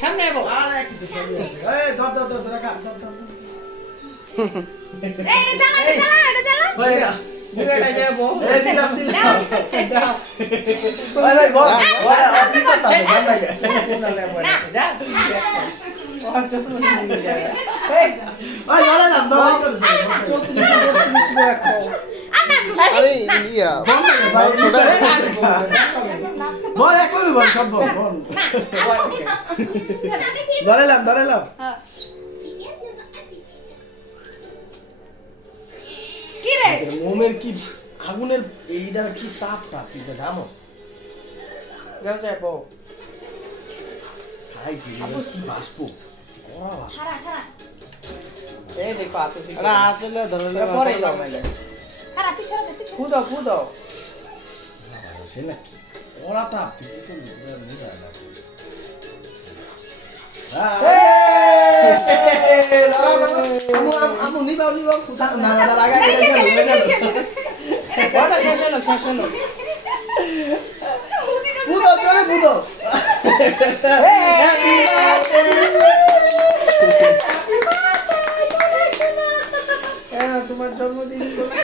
সামনে আবো আরে কি তো ছবি আছে এই ধর ধর ধর ধর কাট ধর ধর এই এটা চালা ভাই না দুইটা যাবো এই দিলাম দিলাম যাও ভাই ভাই বল কি কথা জান লাগে না লেবো যা আর চোখ নিয়ে যা এই ভাই ধরে না ধর চোখ নিয়ে একটা আরে ইয়া ভাই ছোট বল এক করবি বল সব বল বল ধরেলাম ধরেলাম কি রে মোমের কি আগুনের এই দ্বারা কি তাপটা তুই তো জানো যাও যাবো খাইছি কি বাসপো করা বাসপো খারা এই দেখো আতো আরে আসলে ধরলে পরে দাও নাইলে তুই সরা দে তুই খুদাও খুদাও সে না কি করা তাপ তুই কি করবি বুঝা না আমু নিবাও নিবাও না না লাগা ওটা শেষ হলো বুদো জোরে বুদো তোমার জন্মদিন